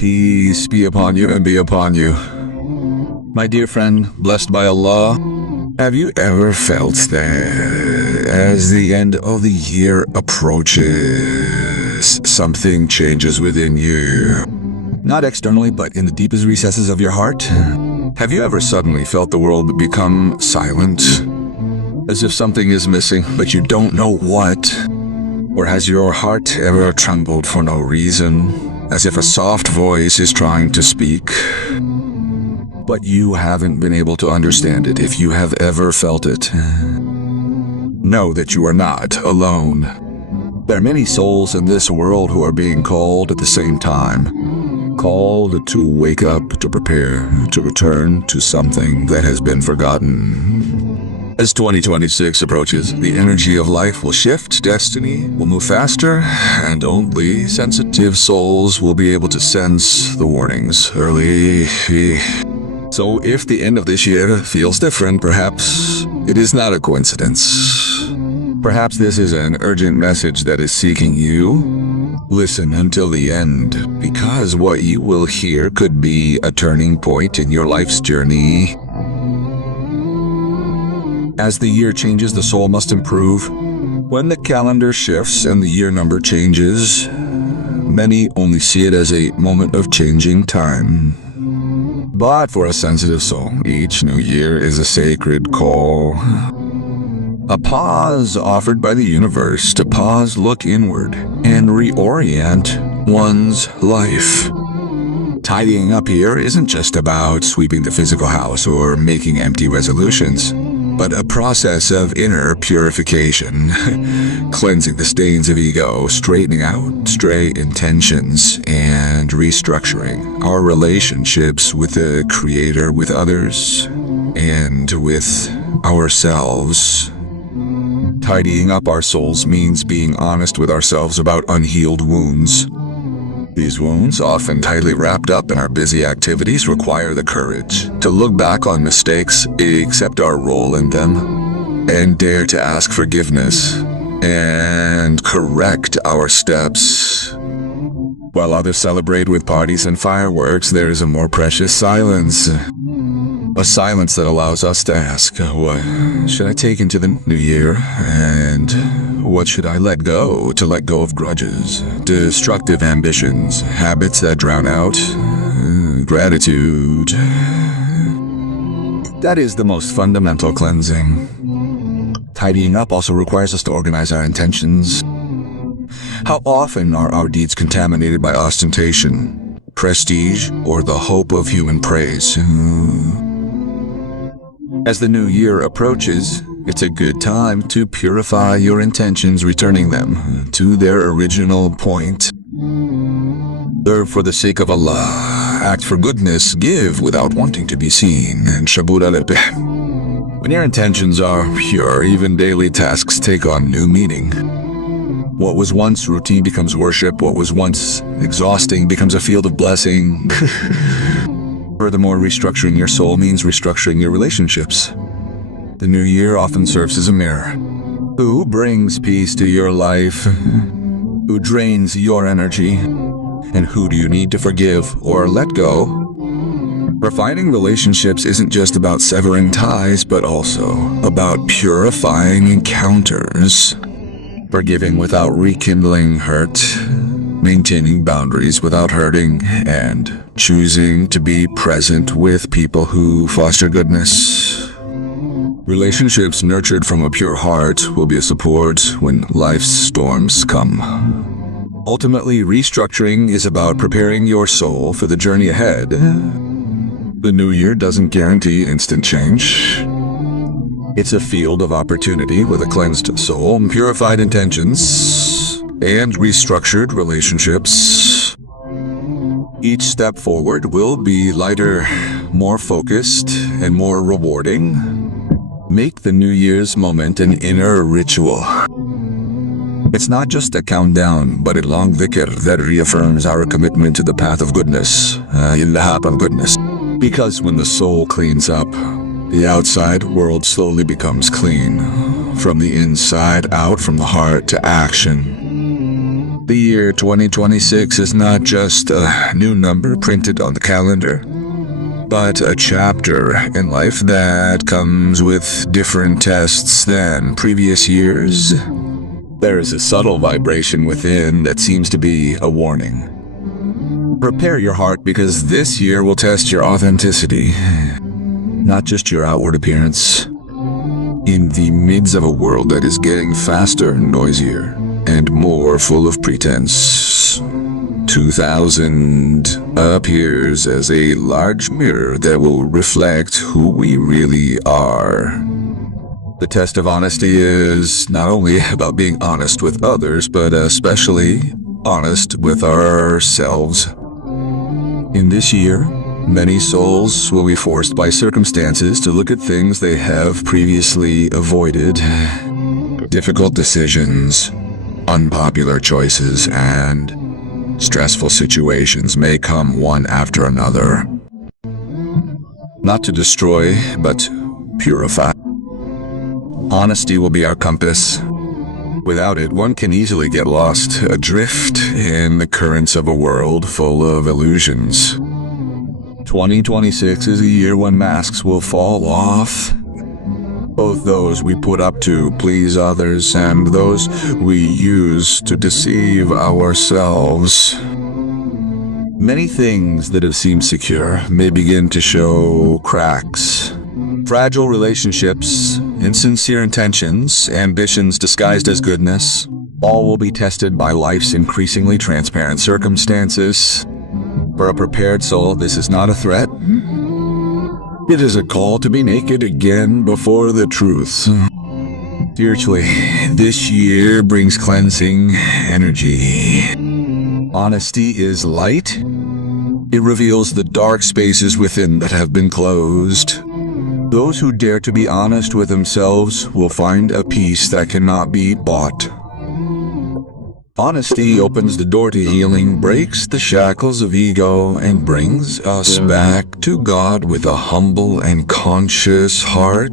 Peace be upon you and be upon you. My dear friend, blessed by Allah, have you ever felt that as the end of the year approaches, something changes within you? Not externally, but in the deepest recesses of your heart? Have you ever suddenly felt the world become silent? As if something is missing, but you don't know what? Or has your heart ever trembled for no reason, as if a soft voice is trying to speak, but you haven't been able to understand it? If you have ever felt it, know that you are not alone. There are many souls in this world who are being called at the same time. Called to wake up, to prepare, to return to something that has been forgotten. As 2026 approaches, the energy of life will shift, destiny will move faster, and only sensitive souls will be able to sense the warnings early. So if the end of this year feels different, perhaps it is not a coincidence. Perhaps this is an urgent message that is seeking you. Listen until the end, because what you will hear could be a turning point in your life's journey. As the year changes, the soul must improve. When the calendar shifts and the year number changes, many only see it as a moment of changing time. But for a sensitive soul, each new year is a sacred call. A pause offered by the universe to pause, look inward, and reorient one's life. Tidying up here isn't just about sweeping the physical house or making empty resolutions, but a process of inner purification, cleansing the stains of ego, straightening out stray intentions, and restructuring our relationships with the Creator, with others, and with ourselves. Tidying up our souls means being honest with ourselves about unhealed wounds. These wounds, often tightly wrapped up in our busy activities, require the courage to look back on mistakes, accept our role in them, and dare to ask forgiveness and correct our steps. While others celebrate with parties and fireworks, there is a more precious silence. A silence that allows us to ask, what should I take into the new year? And what should I let go? To let go of grudges, destructive ambitions, habits that drown out gratitude. That is the most fundamental cleansing. Tidying up also requires us to organize our intentions. How often are our deeds contaminated by ostentation, prestige, or the hope of human praise? As the new year approaches, it's a good time to purify your intentions, returning them to their original point. Serve for the sake of Allah, act for goodness, give without wanting to be seen, and shabud al-bih. When your intentions are pure, even daily tasks take on new meaning. What was once routine becomes worship, what was once exhausting becomes a field of blessing. Furthermore, restructuring your soul means restructuring your relationships. The new year often serves as a mirror. Who brings peace to your life? Who drains your energy? And who do you need to forgive or let go? Refining relationships isn't just about severing ties, but also about purifying encounters. Forgiving without rekindling hurt, maintaining boundaries without hurting, and choosing to be present with people who foster goodness. Relationships nurtured from a pure heart will be a support when life's storms come. Ultimately, restructuring is about preparing your soul for the journey ahead. The new year doesn't guarantee instant change. It's a field of opportunity with a cleansed soul, purified intentions, and restructured relationships. Each step forward will be lighter, more focused, and more rewarding. Make the New Year's moment an inner ritual. It's not just a countdown, but a long dhikr that reaffirms our commitment to the path of goodness, of goodness. Because when the soul cleans up, the outside world slowly becomes clean. From the inside out, from the heart to action. The year 2026 is not just a new number printed on the calendar, but a chapter in life that comes with different tests than previous years. There is a subtle vibration within that seems to be a warning. Prepare your heart, because this year will test your authenticity, not just your outward appearance. In the midst of a world that is getting faster, noisier, and more full of pretense, 2000 appears as a large mirror that will reflect who we really are. The test of honesty is not only about being honest with others, but especially honest with ourselves. In this year, many souls will be forced by circumstances to look at things they have previously avoided. Difficult decisions, unpopular choices, and stressful situations may come one after another. Not to destroy, but purify. Honesty will be our compass. Without it, one can easily get lost, adrift in the currents of a world full of illusions. 2026 is a year when masks will fall off. Both those we put up to please others and those we use to deceive ourselves. Many things that have seemed secure may begin to show cracks. Fragile relationships, insincere intentions, ambitions disguised as goodness, all will be tested by life's increasingly transparent circumstances. For a prepared soul, this is not a threat. It is a call to be naked again before the truth. Spiritually, this year brings cleansing energy. Honesty is light. It reveals the dark spaces within that have been closed. Those who dare to be honest with themselves will find a peace that cannot be bought. Honesty opens the door to healing, breaks the shackles of ego, and brings us back to God with a humble and conscious heart.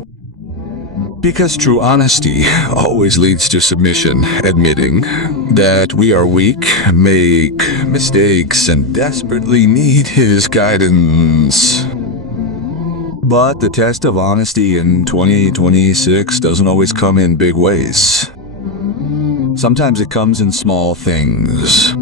Because true honesty always leads to submission, admitting that we are weak, make mistakes, and desperately need His guidance. But the test of honesty in 2026 doesn't always come in big ways. Sometimes it comes in small things.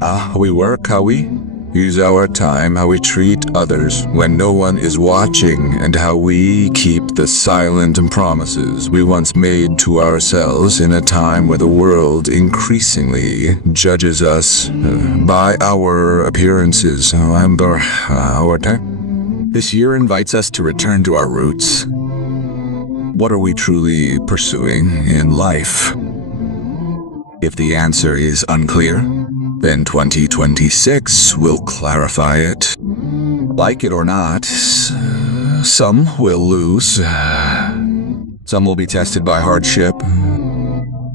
How we work, how we use our time, how we treat others when no one is watching, and how we keep the silent promises we once made to ourselves in a time where the world increasingly judges us by our appearances and our time. This year invites us to return to our roots. What are we truly pursuing in life? If the answer is unclear, then 2026 will clarify it. Like it or not, some will lose. Some will be tested by hardship.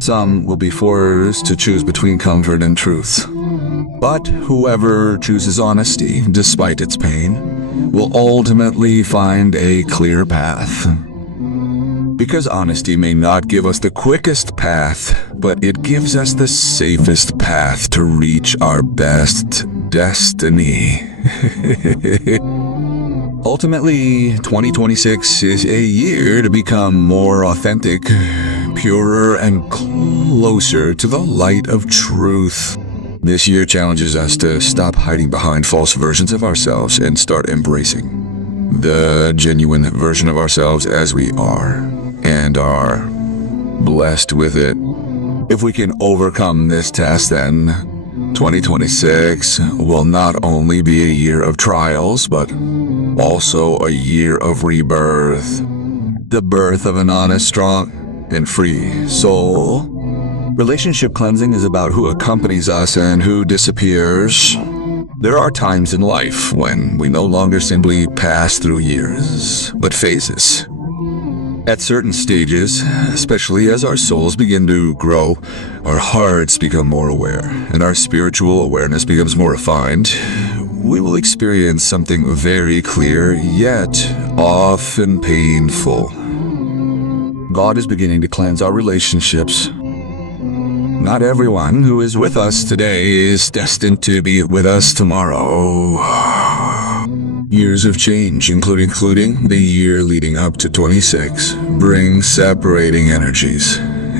Some will be forced to choose between comfort and truth. But whoever chooses honesty, despite its pain, will ultimately find a clear path. Because honesty may not give us the quickest path, but it gives us the safest path to reach our best destiny. Ultimately, 2026 is a year to become more authentic, purer, and closer to the light of truth. This year challenges us to stop hiding behind false versions of ourselves and start embracing the genuine version of ourselves as we are, and are blessed with it. If we can overcome this test, then 2026 will not only be a year of trials, but also a year of rebirth. The birth of an honest, strong, and free soul. Relationship cleansing is about who accompanies us and who disappears. There are times in life when we no longer simply pass through years, but phases. At certain stages, especially as our souls begin to grow, our hearts become more aware, and our spiritual awareness becomes more refined, we will experience something very clear, yet often painful. God is beginning to cleanse our relationships. Not everyone who is with us today is destined to be with us tomorrow. Years of change, including the year leading up to 26, bring separating energies.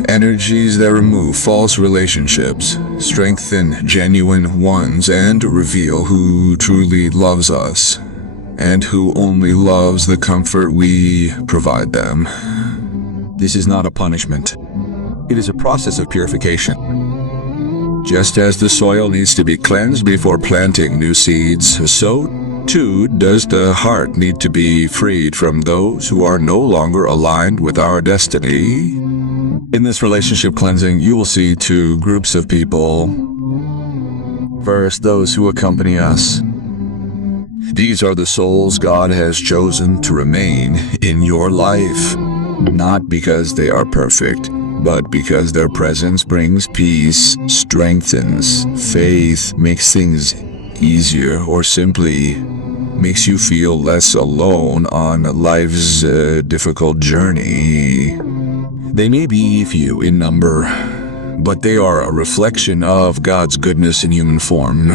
Energies that remove false relationships, strengthen genuine ones, and reveal who truly loves us, and who only loves the comfort we provide them. This is not a punishment. It is a process of purification. Just as the soil needs to be cleansed before planting new seeds, so too does the heart need to be freed from those who are no longer aligned with our destiny. In this relationship cleansing, you will see two groups of people. First, those who accompany us. These are the souls God has chosen to remain in your life, not because they are perfect, but because their presence brings peace, strengthens faith, makes things easier, or simply makes you feel less alone on life's difficult journey. They may be few in number, but they are a reflection of God's goodness in human form.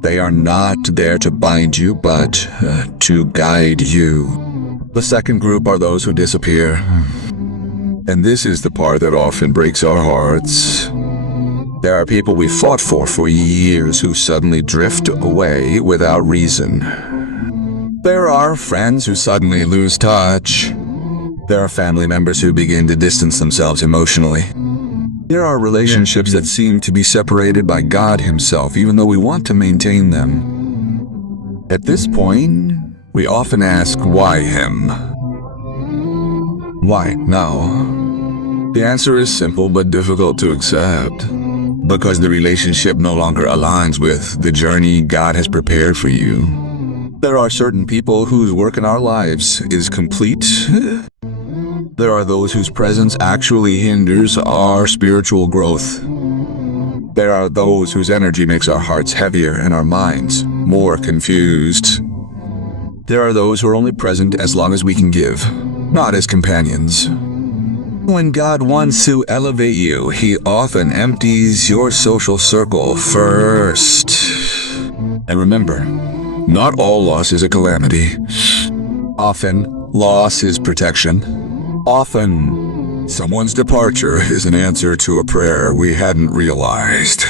They are not there to bind you, but to guide you. The second group are those who disappear. And this is the part that often breaks our hearts. There are people we fought for years who suddenly drift away without reason. There are friends who suddenly lose touch. There are family members who begin to distance themselves emotionally. There are relationships that seem to be separated by God Himself, even though we want to maintain them. At this point, we often ask, why Him? Why now? The answer is simple but difficult to accept. Because the relationship no longer aligns with the journey God has prepared for you. There are certain people whose work in our lives is complete. There are those whose presence actually hinders our spiritual growth. There are those whose energy makes our hearts heavier and our minds more confused. There are those who are only present as long as we can give, not as companions. When God wants to elevate you, He often empties your social circle first. And remember, not all loss is a calamity. Often, loss is protection. Often, someone's departure is an answer to a prayer we hadn't realized.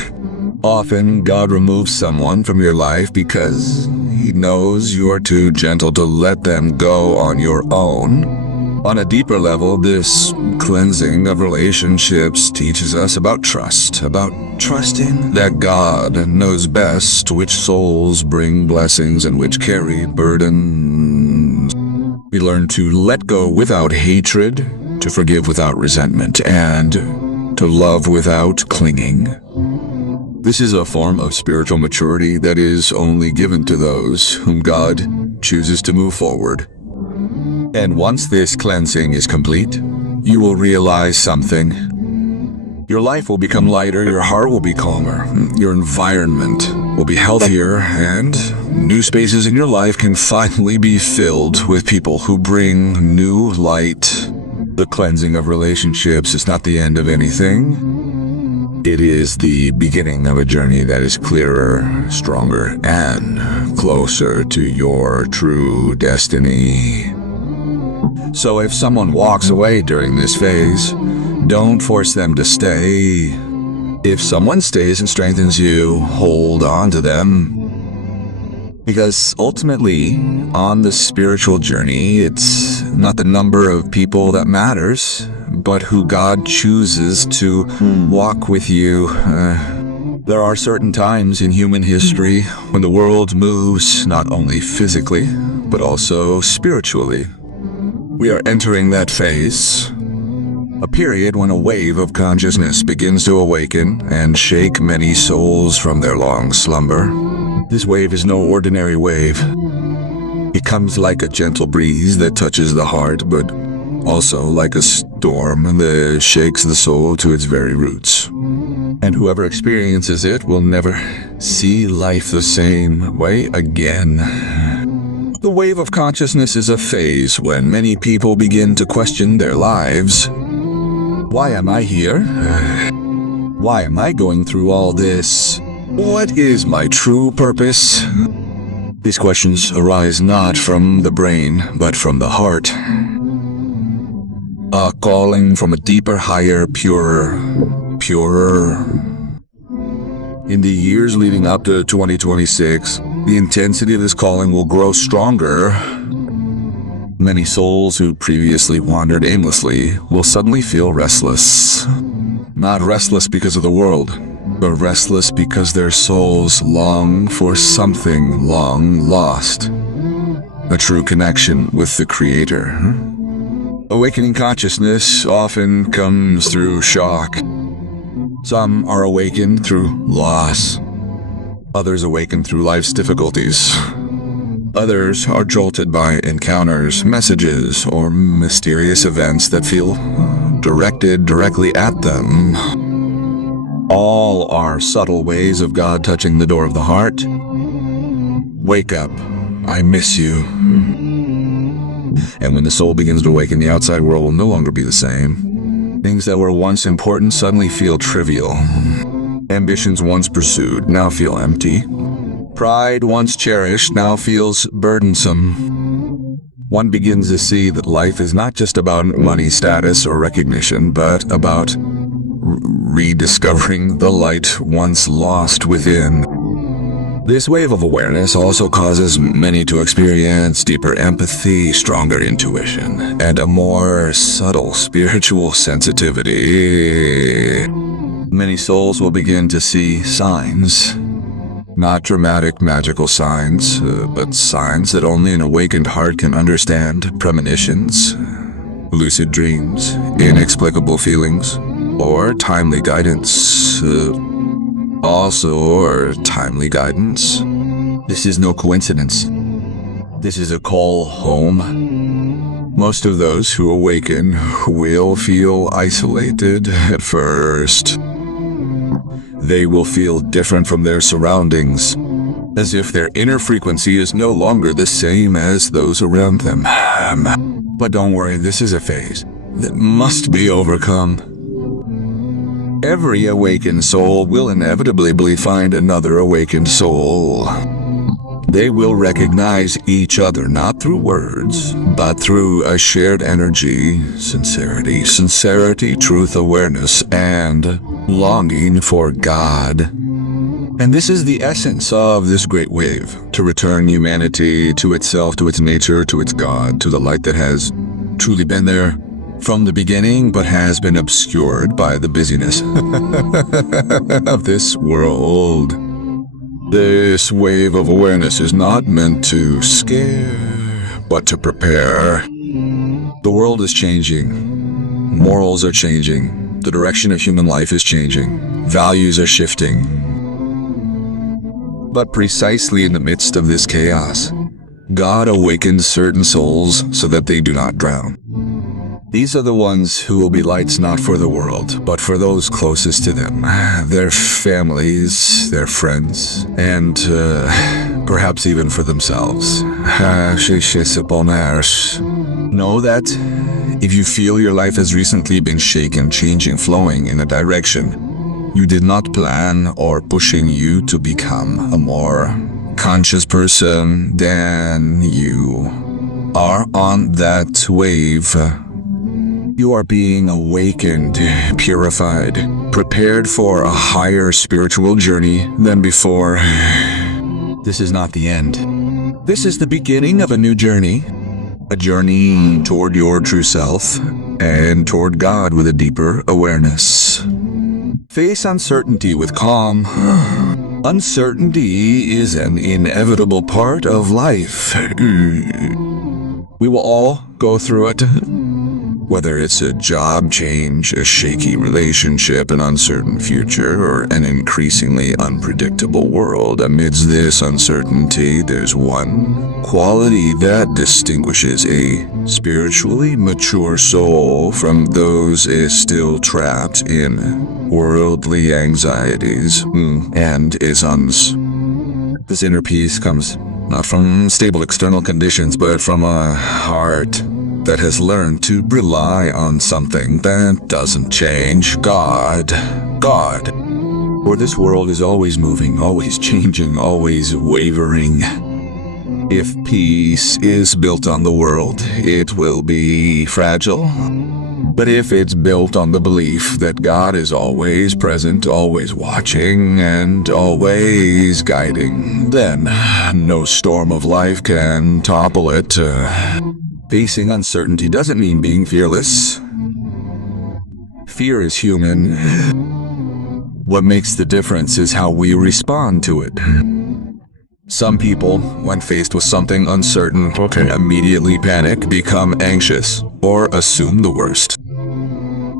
Often, God removes someone from your life because He knows you are too gentle to let them go on your own. On a deeper level, this cleansing of relationships teaches us about trust, about trusting that God knows best which souls bring blessings and which carry burdens. We learn to let go without hatred, to forgive without resentment, and to love without clinging. This is a form of spiritual maturity that is only given to those whom God chooses to move forward. And once this cleansing is complete, you will realize something. Your life will become lighter, your heart will be calmer, your environment will be healthier, and new spaces in your life can finally be filled with people who bring new light. The cleansing of relationships is not the end of anything. It is the beginning of a journey that is clearer, stronger, and closer to your true destiny. So if someone walks away during this phase, don't force them to stay. If someone stays and strengthens you, hold on to them. Because ultimately, on the spiritual journey, it's not the number of people that matters, but who God chooses to walk with you. There are certain times in human history when the world moves not only physically, but also spiritually. We are entering that phase. A period when a wave of consciousness begins to awaken and shake many souls from their long slumber. This wave is no ordinary wave. It comes like a gentle breeze that touches the heart, but also like a storm that shakes the soul to its very roots. And whoever experiences it will never see life the same way again. The wave of consciousness is a phase when many people begin to question their lives. Why am I here? Why am I going through all this? What is my true purpose? These questions arise not from the brain, but from the heart. A calling from a deeper, higher, purer. In the years leading up to 2026, the intensity of this calling will grow stronger. Many souls who previously wandered aimlessly will suddenly feel restless. Not restless because of the world, but restless because their souls long for something long lost. A true connection with the Creator. Awakening consciousness often comes through shock. Some are awakened through loss. Others awaken through life's difficulties. Others are jolted by encounters, messages, or mysterious events that feel directed directly at them. All are subtle ways of God touching the door of the heart. Wake up, I miss you. And when the soul begins to awaken, the outside world will no longer be the same. Things that were once important suddenly feel trivial. Ambitions once pursued now feel empty. Pride once cherished now feels burdensome. One begins to see that life is not just about money, status, or recognition, but about rediscovering the light once lost within. This wave of awareness also causes many to experience deeper empathy, stronger intuition, and a more subtle spiritual sensitivity. Many souls will begin to see signs. Not dramatic, magical signs, but signs that only an awakened heart can understand. Premonitions, lucid dreams, inexplicable feelings, or timely guidance. Timely guidance. This is no coincidence. This is a call home. Most of those who awaken will feel isolated at first. They will feel different from their surroundings, as if their inner frequency is no longer the same as those around them. But don't worry, this is a phase that must be overcome. Every awakened soul will inevitably find another awakened soul. They will recognize each other not through words, but through a shared energy, sincerity, truth, awareness, and longing for God. And this is the essence of this great wave, to return humanity to itself, to its nature, to its God, to the light that has truly been there from the beginning, but has been obscured by the busyness of this world. This wave of awareness is not meant to scare, but to prepare. The world is changing. Morals are changing. The direction of human life is changing. Values are shifting. But precisely in the midst of this chaos, God awakens certain souls so that they do not drown. These are the ones who will be lights not for the world, but for those closest to them, their families, their friends, and perhaps even for themselves. Know that if you feel your life has recently been shaken, changing, flowing in a direction you did not plan, or pushing you to become a more conscious person, then you are on that wave. You are being awakened, purified, prepared for a higher spiritual journey than before. This is not the end. This is the beginning of a new journey. A journey toward your true self and toward God with a deeper awareness. Face uncertainty with calm. Uncertainty is an inevitable part of life. We will all go through it. Whether it's a job change, a shaky relationship, an uncertain future, or an increasingly unpredictable world, amidst this uncertainty, there's one quality that distinguishes a spiritually mature soul from those still trapped in worldly anxieties and isms. This inner peace comes not from stable external conditions, but from a heart that has learned to rely on something that doesn't change, God. For this world is always moving, always changing, always wavering. If peace is built on the world, it will be fragile. But if it's built on the belief that God is always present, always watching, and always guiding, then no storm of life can topple it. Facing uncertainty doesn't mean being fearless. Fear is human. What makes the difference is how we respond to it. Some people, when faced with something uncertain, immediately panic, become anxious, or assume the worst.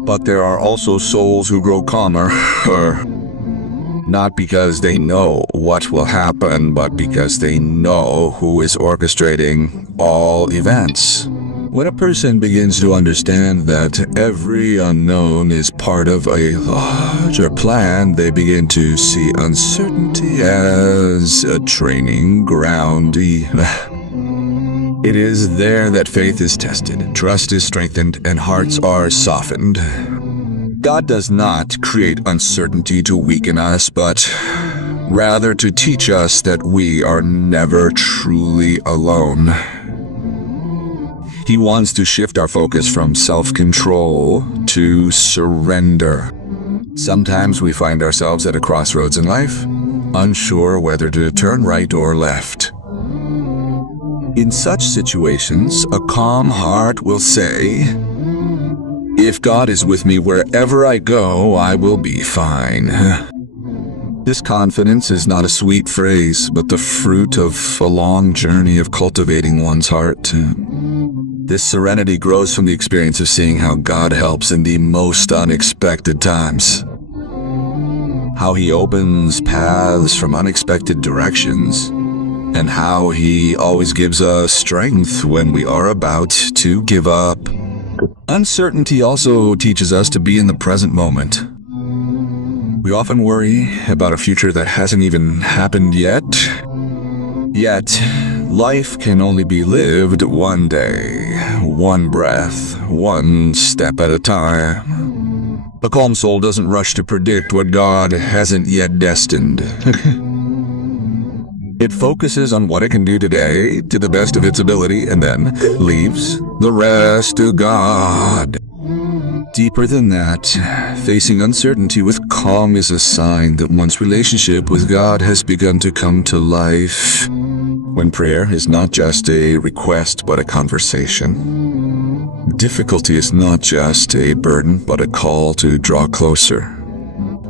But there are also souls who grow calmer, not because they know what will happen, but because they know who is orchestrating all events. When a person begins to understand that every unknown is part of a larger plan, they begin to see uncertainty as a training ground. It is there that faith is tested, trust is strengthened, and hearts are softened. God does not create uncertainty to weaken us, but rather to teach us that we are never truly alone. He wants to shift our focus from self-control to surrender. Sometimes we find ourselves at a crossroads in life, unsure whether to turn right or left. In such situations, a calm heart will say, "If God is with me wherever I go, I will be fine." This confidence is not a sweet phrase, but the fruit of a long journey of cultivating one's heart. This serenity grows from the experience of seeing how God helps in the most unexpected times. How He opens paths from unexpected directions, and how He always gives us strength when we are about to give up. Uncertainty also teaches us to be in the present moment. We often worry about a future that hasn't even happened yet. Yet, life can only be lived one day, one breath, one step at a time. A calm soul doesn't rush to predict what God hasn't yet destined. It focuses on what it can do today to the best of its ability and then leaves the rest to God. Deeper than that, facing uncertainty with calm is a sign that one's relationship with God has begun to come to life. When prayer is not just a request but a conversation. Difficulty is not just a burden but a call to draw closer.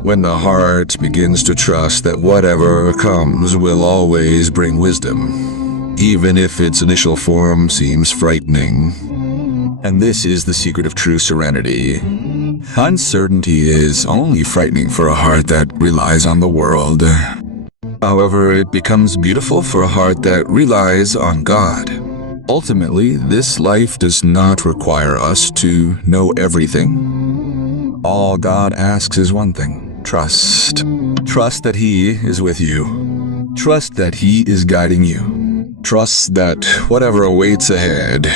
When the heart begins to trust that whatever comes will always bring wisdom, even if its initial form seems frightening. And this is the secret of true serenity. Uncertainty is only frightening for a heart that relies on the world. However, it becomes beautiful for a heart that relies on God. Ultimately, this life does not require us to know everything. All God asks is one thing: trust. Trust that He is with you. Trust that He is guiding you. Trust that whatever awaits ahead,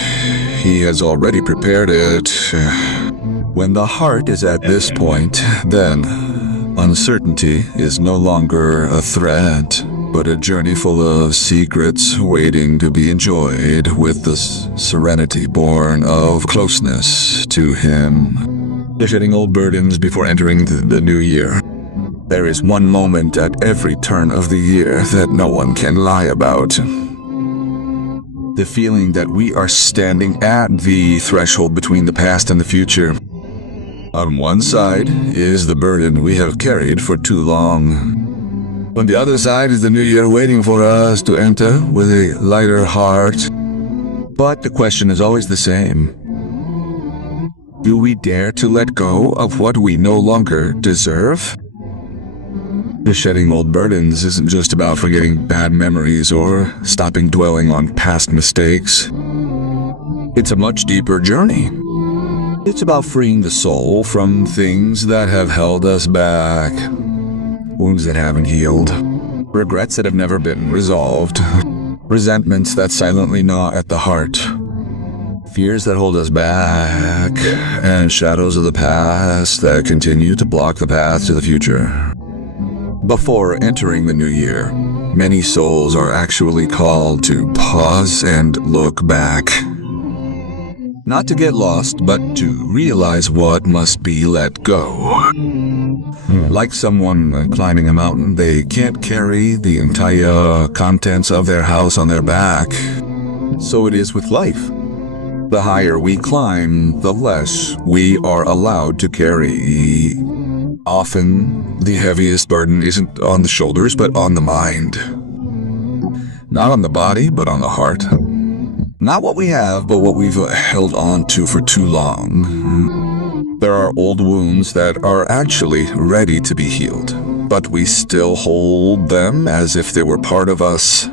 He has already prepared it. When the heart is at this point, then uncertainty is no longer a threat, but a journey full of secrets waiting to be enjoyed with the serenity born of closeness to Him. Shedding old burdens before entering the new year. There is one moment at every turn of the year that no one can lie about. The feeling that we are standing at the threshold between the past and the future. On one side is the burden we have carried for too long. On the other side is the new year waiting for us to enter with a lighter heart. But the question is always the same. Do we dare to let go of what we no longer deserve? The shedding old burdens isn't just about forgetting bad memories or stopping dwelling on past mistakes. It's a much deeper journey. It's about freeing the soul from things that have held us back, wounds that haven't healed, regrets that have never been resolved, resentments that silently gnaw at the heart. fears that hold us back, and shadows of the past that continue to block the path to the future. Before entering the new year, many souls are actually called to pause and look back. Not to get lost, but to realize what must be let go. Like someone climbing a mountain, they can't carry the entire contents of their house on their back. So it is with life. The higher we climb, the less we are allowed to carry. Often, the heaviest burden isn't on the shoulders, but on the mind. Not on the body, but on the heart. Not what we have, but what we've held on to for too long. There are old wounds that are actually ready to be healed, but we still hold them as if they were part of us.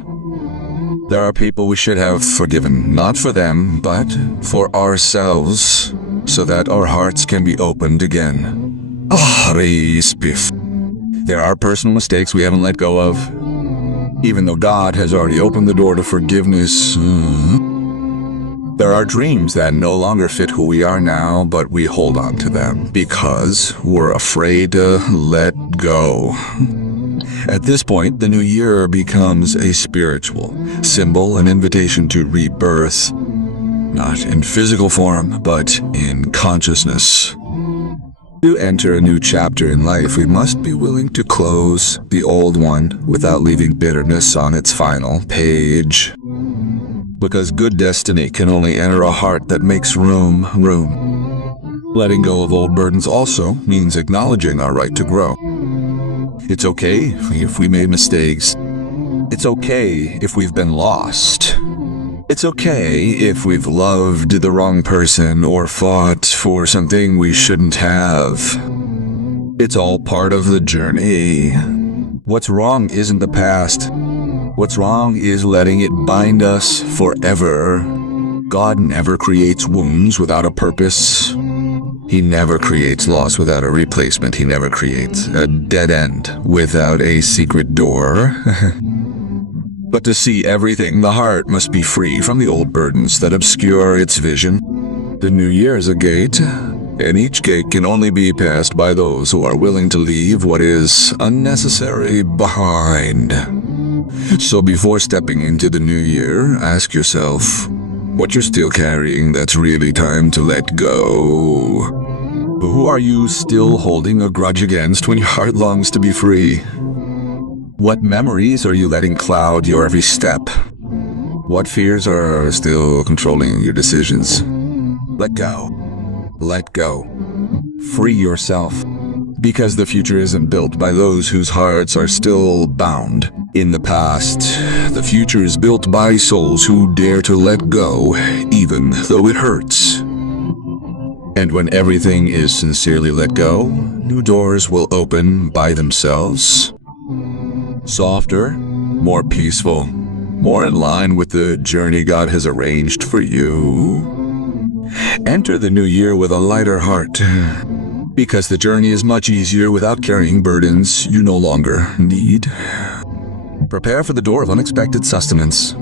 There are people we should have forgiven, not for them, but for ourselves, so that our hearts can be opened again. There are personal mistakes we haven't let go of, even though God has already opened the door to forgiveness. There are dreams that no longer fit who we are now, but we hold on to them because we're afraid to let go. At this point, the new year becomes a spiritual symbol, an invitation to rebirth, not in physical form, but in consciousness. To enter a new chapter in life, we must be willing to close the old one without leaving bitterness on its final page. Because good destiny can only enter a heart that makes room. Letting go of old burdens also means acknowledging our right to grow. It's okay if we made mistakes. It's okay if we've been lost. It's okay if we've loved the wrong person or fought for something we shouldn't have. It's all part of the journey. What's wrong isn't the past. What's wrong is letting it bind us forever. God never creates wounds without a purpose. He never creates loss without a replacement. He never creates a dead end without a secret door. But to see everything, the heart must be free from the old burdens that obscure its vision. The new year is a gate, and each gate can only be passed by those who are willing to leave what is unnecessary behind. So before stepping into the new year, ask yourself what you're still carrying that's really time to let go. Who are you still holding a grudge against when your heart longs to be free? What memories are you letting cloud your every step? What fears are still controlling your decisions? Let go. Let go. Free yourself. Because the future isn't built by those whose hearts are still bound in the past. The future is built by souls who dare to let go, even though it hurts. And when everything is sincerely let go, new doors will open by themselves. Softer, more peaceful, more in line with the journey God has arranged for you. Enter the new year with a lighter heart, because the journey is much easier without carrying burdens you no longer need. Prepare for the door of unexpected sustenance.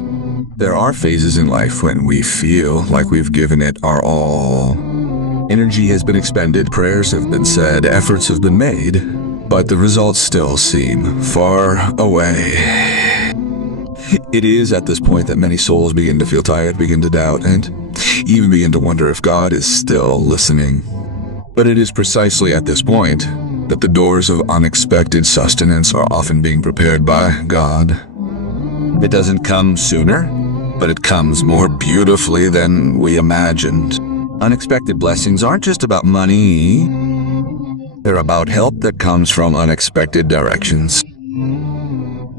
There are phases in life when we feel like we've given it our all. Energy has been expended, prayers have been said, efforts have been made, but the results still seem far away. It is at this point that many souls begin to feel tired, begin to doubt, and even begin to wonder if God is still listening. But it is precisely at this point that the doors of unexpected sustenance are often being prepared by God. It doesn't come sooner, but it comes more beautifully than we imagined. Unexpected blessings aren't just about money. They're about help that comes from unexpected directions.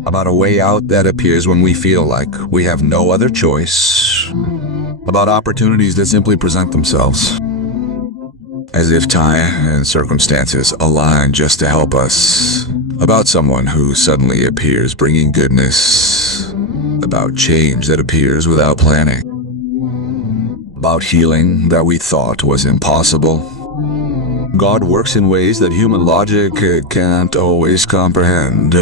About a way out that appears when we feel like we have no other choice. About opportunities that simply present themselves, as if time and circumstances align just to help us. About someone who suddenly appears bringing goodness. About change that appears without planning. About healing that we thought was impossible. God works in ways that human logic can't always comprehend.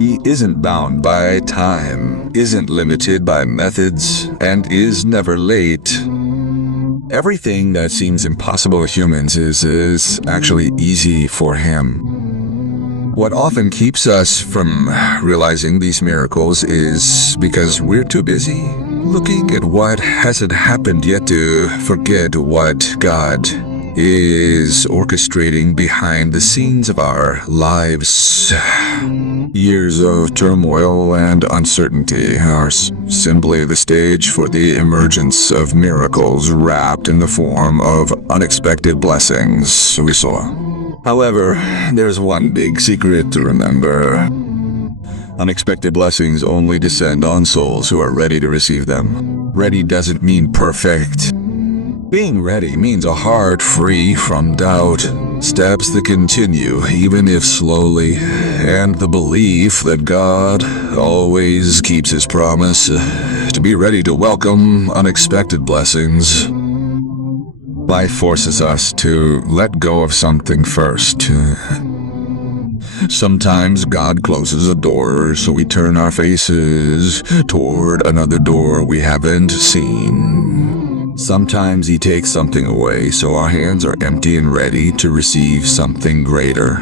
He isn't bound by time. isn't limited by methods and is never late. Everything that seems impossible to humans is actually easy for him. What often keeps us from realizing these miracles is because we're too busy looking at what hasn't happened yet to forget what God is orchestrating behind the scenes of our lives. Years of turmoil and uncertainty are simply the stage for the emergence of miracles wrapped in the form of unexpected blessings we saw. However, there's one big secret to remember. Unexpected blessings only descend on souls who are ready to receive them. Ready doesn't mean perfect. Being ready means a heart free from doubt, steps that continue even if slowly, and the belief that God always keeps his promise to be ready to welcome unexpected blessings. Life forces us to let go of something first. Sometimes God closes a door, so we turn our faces toward another door we haven't seen. Sometimes he takes something away, so our hands are empty and ready to receive something greater.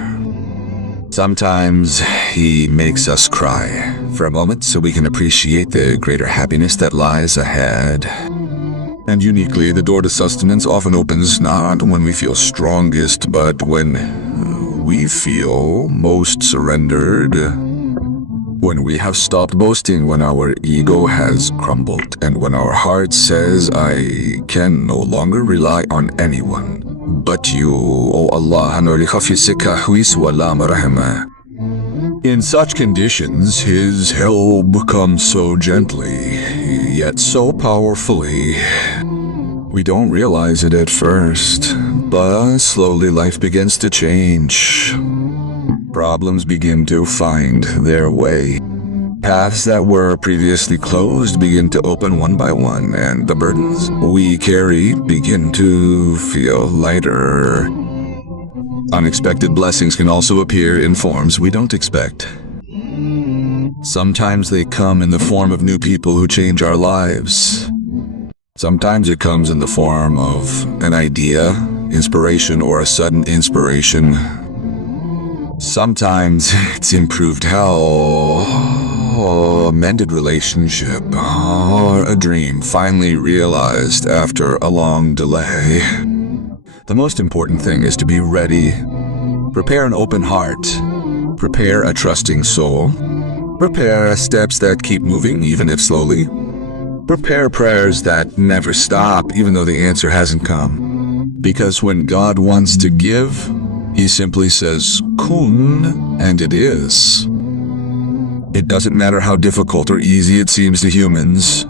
Sometimes he makes us cry for a moment so we can appreciate the greater happiness that lies ahead. And uniquely, the door to sustenance often opens not when we feel strongest, but when we feel most surrendered. When we have stopped boasting, when our ego has crumbled, and when our heart says, I can no longer rely on anyone but you, O Allah. In such conditions, his help comes so gently, yet so powerfully. We don't realize it at first, but slowly life begins to change. Problems begin to find their way. Paths that were previously closed begin to open one by one, and the burdens we carry begin to feel lighter. Unexpected blessings can also appear in forms we don't expect. Sometimes they come in the form of new people who change our lives. Sometimes it comes in the form of an idea, inspiration, or a sudden inspiration. Sometimes it's improved health, a mended relationship, or a dream finally realized after a long delay. The most important thing is to be ready. Prepare an open heart. Prepare a trusting soul. Prepare steps that keep moving, even if slowly. Prepare prayers that never stop, even though the answer hasn't come. Because when God wants to give, he simply says, Kun, and it is. It doesn't matter how difficult or easy it seems to humans.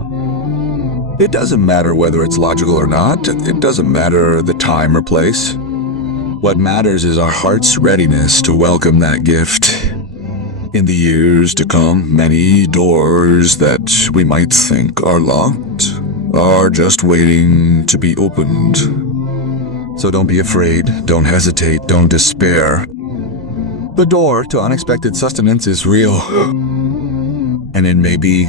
It doesn't matter whether it's logical or not. It doesn't matter the time or place. What matters is our heart's readiness to welcome that gift. In the years to come, many doors that we might think are locked are just waiting to be opened. So don't be afraid, don't hesitate, don't despair. The door to unexpected sustenance is real. And it may be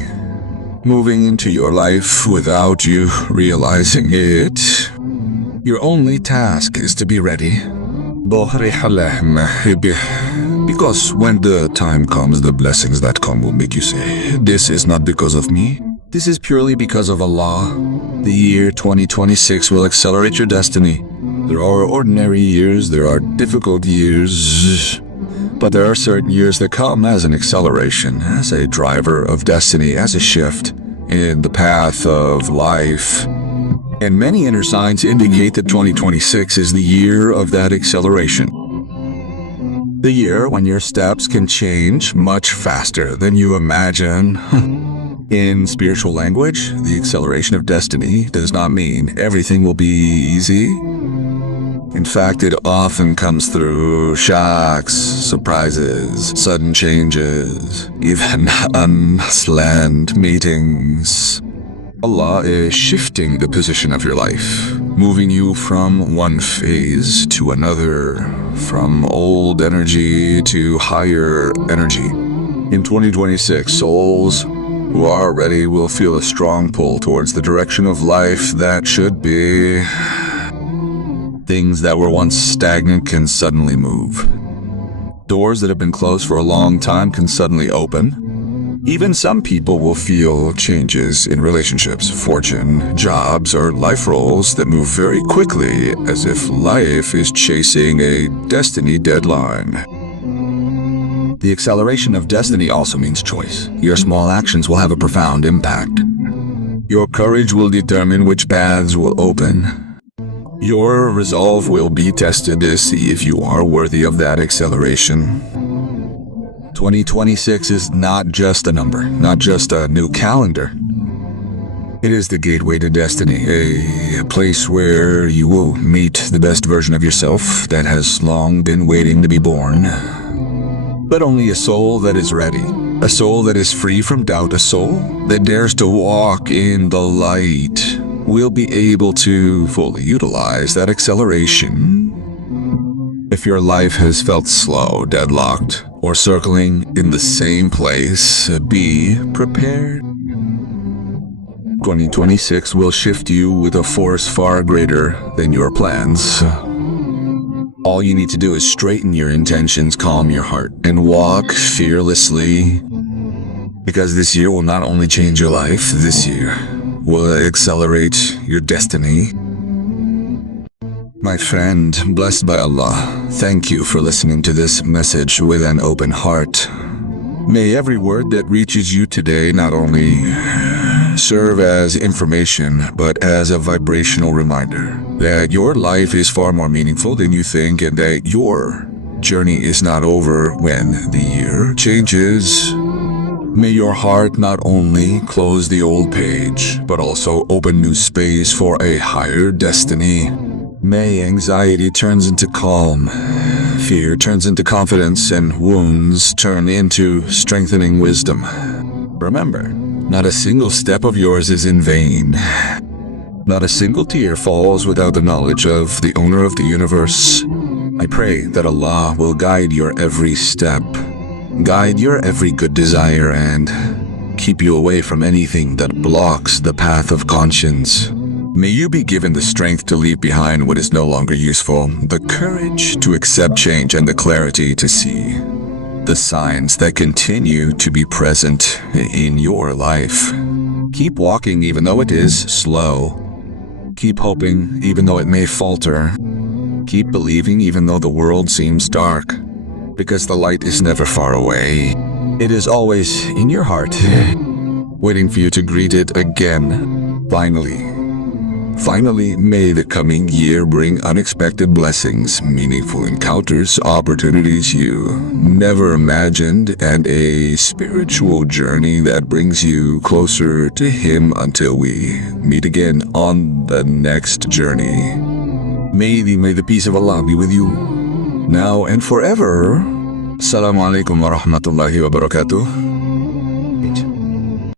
moving into your life without you realizing it. Your only task is to be ready. Because when the time comes, the blessings that come will make you say, this is not because of me. This is purely because of Allah. The year 2026 will accelerate your destiny. There are ordinary years, there are difficult years, but there are certain years that come as an acceleration, as a driver of destiny, as a shift in the path of life. And many inner signs indicate that 2026 is the year of that acceleration. The year when your steps can change much faster than you imagine. In spiritual language, the acceleration of destiny does not mean everything will be easy. In fact, it often comes through shocks, surprises, sudden changes, even unplanned meetings. Allah is shifting the position of your life, moving you from one phase to another, from old energy to higher energy. In 2026, souls who are ready will feel a strong pull towards the direction of life that should be. Things that were once stagnant can suddenly move. Doors that have been closed for a long time can suddenly open. Even some people will feel changes in relationships, fortune, jobs, or life roles that move very quickly, as if life is chasing a destiny deadline. The acceleration of destiny also means choice. Your small actions will have a profound impact. Your courage will determine which paths will open. Your resolve will be tested to see if you are worthy of that acceleration. 2026 is not just a number, not just a new calendar. It is the gateway to destiny, a place where you will meet the best version of yourself that has long been waiting to be born. But only a soul that is ready, a soul that is free from doubt, a soul that dares to walk in the light will be able to fully utilize that acceleration. If your life has felt slow, deadlocked, or circling in the same place, be prepared. 2026 will shift you with a force far greater than your plans. All you need to do is straighten your intentions, calm your heart, and walk fearlessly. Because this year will not only change your life, this year will accelerate your destiny. My friend, blessed by Allah, thank you for listening to this message with an open heart. May every word that reaches you today not only serve as information, but as a vibrational reminder that your life is far more meaningful than you think, and that your journey is not over when the year changes. May your heart not only close the old page, but also open new space for a higher destiny. May anxiety turns into calm, fear turns into confidence, and wounds turn into strengthening wisdom. Remember, not a single step of yours is in vain. Not a single tear falls without the knowledge of the owner of the universe. I pray that Allah will guide your every step, guide your every good desire, and keep you away from anything that blocks the path of conscience. May you be given the strength to leave behind what is no longer useful, the courage to accept change, and the clarity to see the signs that continue to be present in your life. Keep walking even though it is slow. Keep hoping even though it may falter. Keep believing even though the world seems dark. Because the light is never far away. It is always in your heart, waiting for you to greet it again. Finally, may the coming year bring unexpected blessings, meaningful encounters, opportunities you never imagined, and a spiritual journey that brings you closer to Him until we meet again on the next journey. May the peace of Allah be with you, now and forever. Assalamu alaikum wa rahmatullahi wa barakatuh.